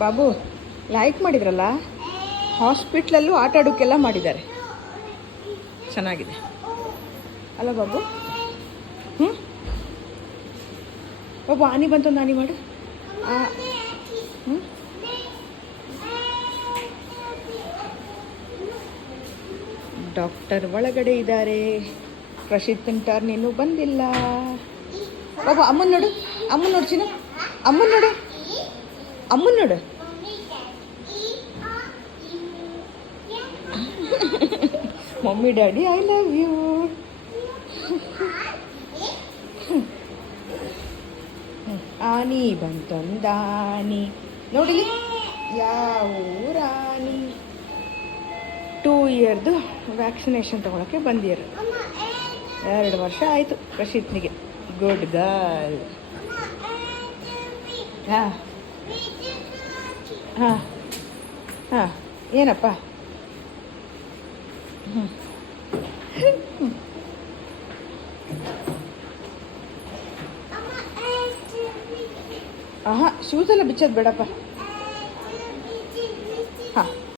Babu like ಮಾಡಿದ್ರಲ್ಲ, ಹಾಸ್ಪಿಟ್ಲಲ್ಲೂ ಆಟ ಆಡೋಕ್ಕೆಲ್ಲ ಮಾಡಿದ್ದಾರೆ. ಚೆನ್ನಾಗಿದೆ ಅಲ್ಲ ಬಾಬು? ಹ್ಞೂ ಬಾಬು, ಆನಿ ಬಂತೊಂದು ಆನಿ ಮಾಡು. ಹ್ಞೂ ಡಾಕ್ಟರ್ ಒಳಗಡೆ ಇದ್ದಾರೆ. ಪ್ರಶಿತ್ ಟರ್ನ್ ಇನ್ನೂ ಬಂದಿಲ್ಲ. ಬಾಬು ಅಮ್ಮನ ನೋಡು, ಅಮ್ಮನ ನೋಡು ಚಿನ್ನ, ಅಮ್ಮನ ನೋಡು, ಅಮ್ಮನ ನೋಡು. Mummy daddy I love you. ಆನಿ ಬಂತೊಂದಾನಿ ನೋಡಿಲಿ, ಯಾವ ಊರಾನಿ. 2 ಇಯರ್ದು ವ್ಯಾಕ್ಸಿನೇಷನ್ ತೊಗೊಳಕ್ಕೆ ಬಂದಿರು. 2 ವರ್ಷ ಆಯಿತು ಪ್ರಶಿತ್ನಿಗೆ. Good girl. ಹಾಂ ಹಾಂ ಹಾಂ ಏನಪ್ಪ? ಹ್ಞೂ ಆಹಾ, ಶೂಸೆಲ್ಲ ಬಿಚ್ಚೋದು ಬೇಡಪ್ಪ.